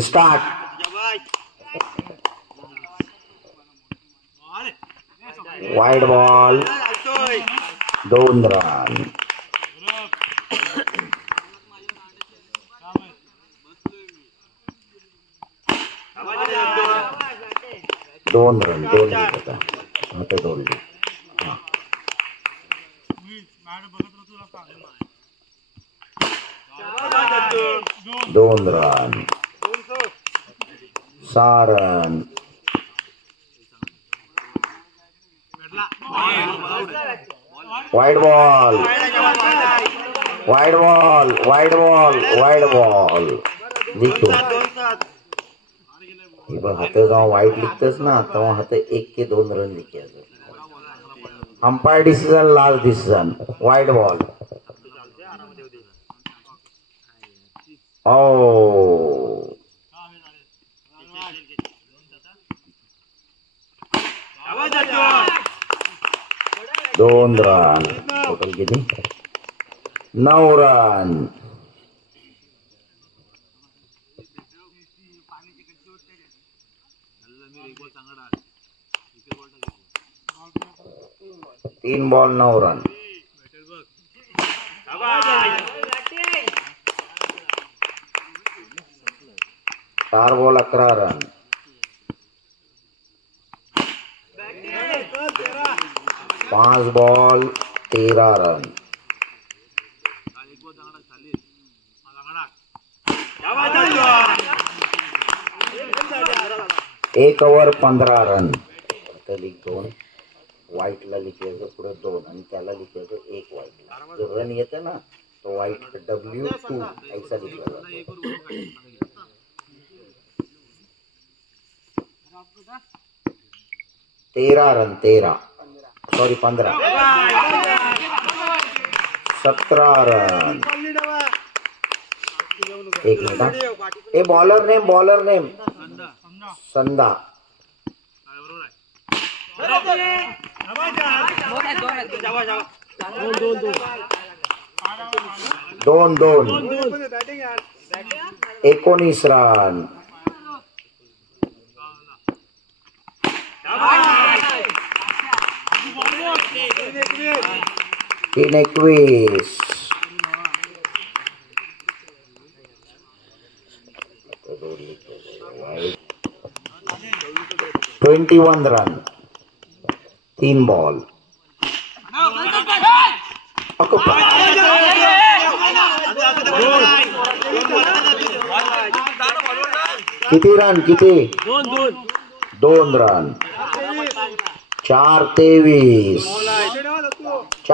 Start. 'Wide ball 2 run. 2 run 2 wicket आता दोडली. 2 run 6 run. Wide ball wide ball wide ball wide ball लिखो. हाथ जाऊ wide लिखतस ना तेव्हा हाथ 1 के 2 रन लिखायचं. Umpire decision last decision. Wide ball. ओ 2 रन. टोटल किती? 9 रन. तीन ball 9 run. 4 ball 11 run. 5 ball 13 run. 1 over 15 run. लिख 2 व्हाईटला लिखायचं पुढे 2 आणि त्याला लिखायचं 1 व्हाईटला. जो रन येते ना तो व्हाईट W2 ऐसा लिखायचा. 13 रन 13 सॉरी 15 17 रन. 1 मिनिट. ए बॉलर नेम संदा. 2 19 रन. 21. 21 रन. 3 बॉल. किती रन? किती? 2 रन. 4 23.